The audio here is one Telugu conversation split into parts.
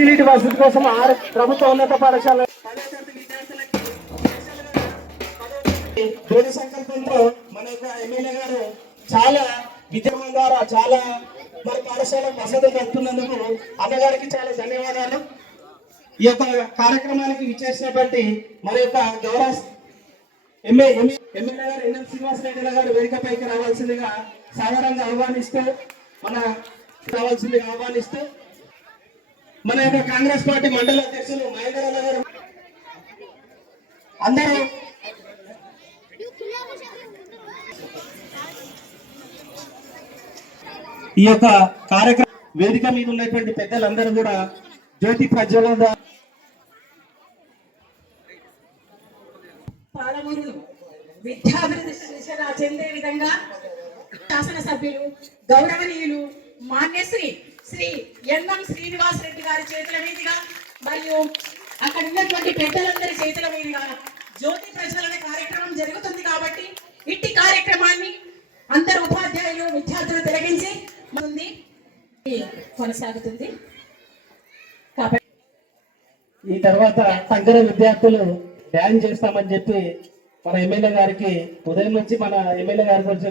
నీటి వసతి కోసం ఆరు ప్రభుత్వ ఉన్నత పాఠశాల విద్యార్థులకి దృఢ సంకల్పంతో మన యొక్క ఎమ్మెల్యే గారు చాలా విద్యమం ద్వారా చాలా మన పాఠశాలకు వసతులు కలుపుతున్నందుకు అన్నగారికి చాలా ధన్యవాదాలు. ఈ యొక్క కార్యక్రమానికి విచ్చేసినటువంటి మన యొక్క గౌరవ ఎమ్మె ఎమ్మెల్యే గారు ఎన్ఎం శ్రీనివాసరెడ్డి గారు వేదికపైకి రావాల్సిందిగా సాధారణంగా ఆహ్వానిస్తూ మన రావాల్సిందిగా ఆహ్వానిస్తూ మన యొక్క కాంగ్రెస్ పార్టీ మండల అధ్యక్షులు మహేంద్రరావు గారు. అందరూ ఈ యొక్క కార్యక్రమం వేదిక మీద ఉన్నటువంటి పెద్దలందరూ కూడా జ్యోతి ప్రజ్వల పాలమూరు విద్యాభివృద్ధి చెందే విధంగా శాసనసభ్యులు గౌరవనీయులు మాన్యశ్రీ శ్రీ ఎన్ఎం శ్రీనివాస్ రెడ్డి గారి చేతుల మీదుగా మరియు అక్కడ ఉన్నటువంటి పెద్దలందరి చేతుల మీదుగా జ్యోతి ప్రజ్వలన కార్యక్రమం జరుగుతుంది కాబట్టి ఇట్టి కార్యక్రమాన్ని అందరు ఉపాధ్యాయులు విద్యార్థులు తిలగించి ఉంది కొనసాగుతుంది. కాబట్టి ఈ తర్వాత సంగర విద్యార్థులు డ్యాన్స్ చేస్తామని చెప్పి మన ఎమ్మెల్యే గారికి ఉదయం నుంచి మన ఎమ్మెల్యే గారి గురించి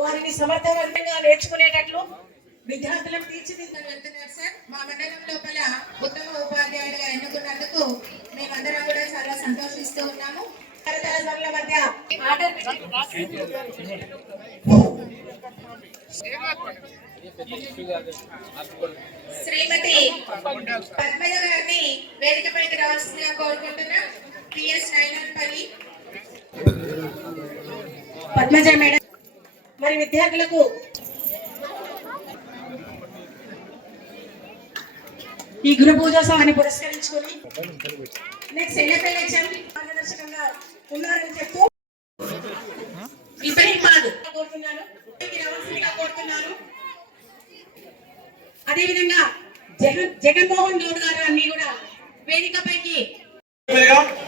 వారిని సమర్థవంతంగా నేర్చుకునేటట్లు విద్యార్థులకు తీర్చిదిద్దారు సార్. మా మండలం లోపల ఉత్తమ ఉపాధ్యాయుడిగా ఎన్నుకున్నందుకు మేమందరం కూడా చాలా సంతోషిస్తూ ఉన్నాము. తరతరాల మధ్య శ్రీమతి పద్మజ గారిని వేదికపైకి రావాల్సిందిగా కోరుకుంటున్నాం. PS Nainanpalli Padmaja madam. మరి విద్యార్థులకు ఈ గురు పూజోత్సవాన్ని పురస్కరించుకొని నెక్స్ట్ ఎన్ఎఫ్ఎల్ ఎగ్జామ్ మార్గదర్శకంగా ఉన్నారని చెప్తూ ఇబ్రహీం బాద్ కోరుతున్నాను. ఇక్కడికి రావాల్సిందిగా కోరుతున్నాను అదేవిధంగా జగన్ జగన్మోహన్ గౌడ్ గారు అన్ని కూడా వేదికపైకి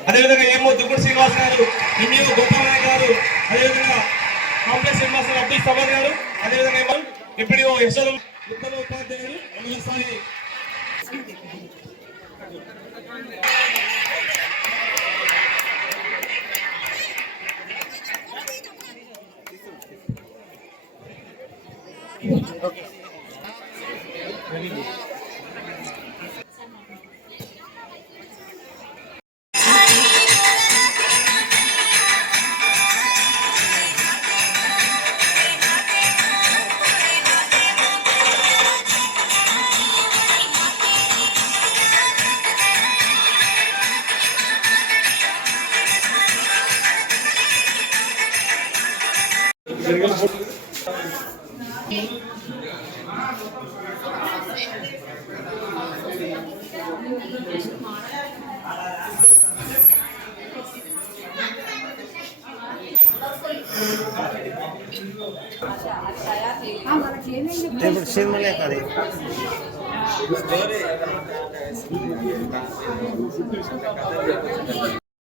అదేవిధంగా ఏమో దుప్పుడు శ్రీనివాస్ గారు ఎంఈఓ గొప్ప శ్రీనివాస అబ్దుల్ సమద్ గారు అదేవిధంగా ఏమో ఎంపీడీఓ యశోదం ఉత్తమ ఉపాధ్యాయులు ఎమ్మెల్యే टेबल से मिले करे